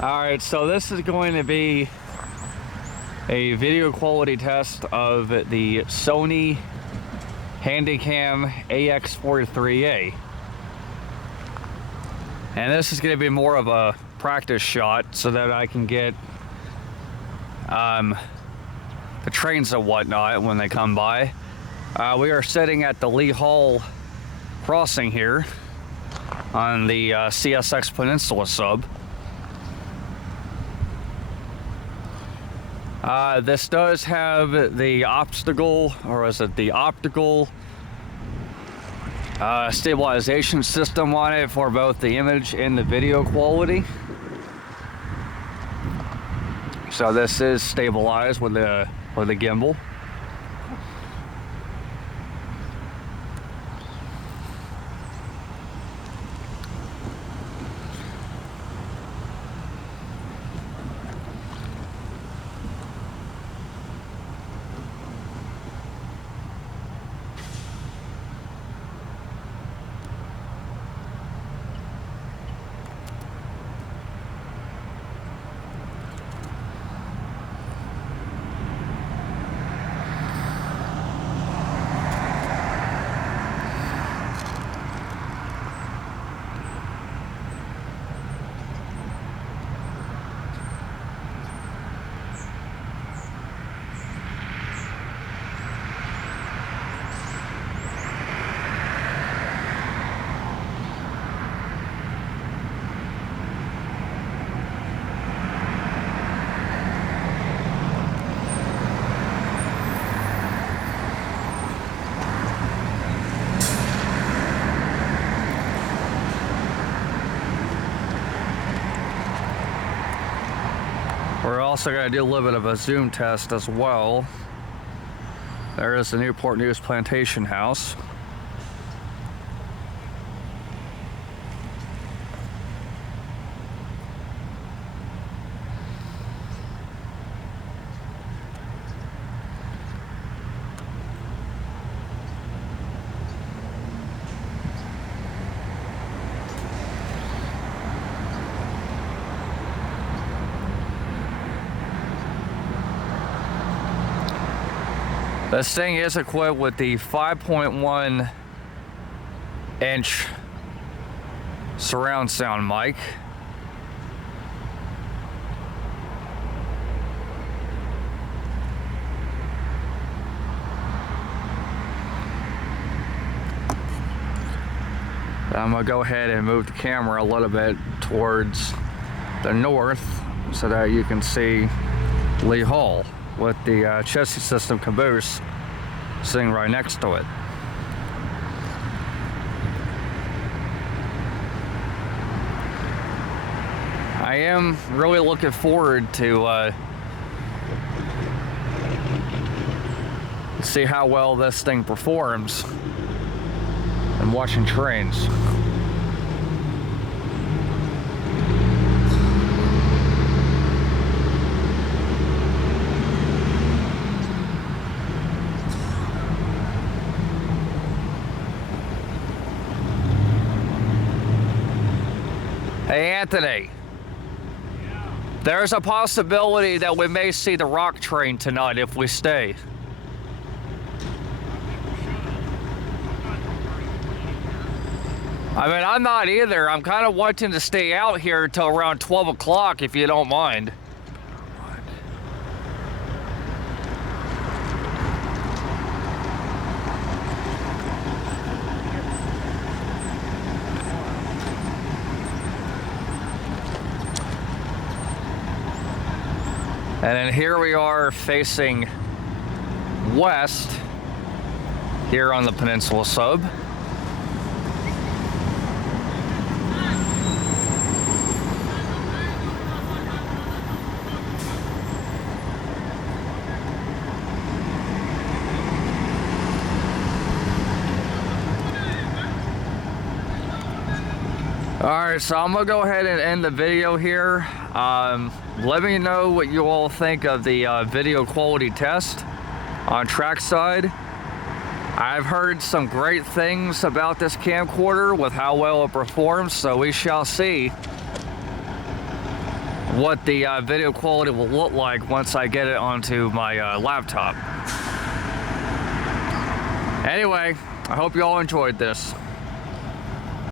Alright, so this is going to be a video quality test of the Sony Handycam AX43A. And this is going to be more of a practice shot so that I can get the trains and whatnot when they come by. We are sitting at the Lee Hall crossing here on the CSX Peninsula sub. This does have the obstacle, or is it the optical stabilization system on it for both the image and the video quality. So this is stabilized with the gimbal. We're also going to do a little bit of a zoom test as well. There is the Newport News Plantation House. This thing is equipped with the 5.1 inch surround sound mic. I'm gonna go ahead and move the camera a little bit towards the north so that you can see Lee Hall with the chassis system caboose sitting right next to it. I am really looking forward to see how well this thing performs and watching trains. Hey Anthony, there's a possibility that we may see the rock train tonight if we stay. I mean, I'm not either. I'm kind of wanting to stay out here till around 12 o'clock if you don't mind. And then here we are facing west here on the Peninsula sub. Alright, so I'm gonna go ahead and end the video here. Let me know what you all think of the video quality test on trackside. I've heard some great things about this camcorder with how well it performs, so we shall see. what the video quality will look like once I get it onto my laptop. Anyway, I hope you all enjoyed this.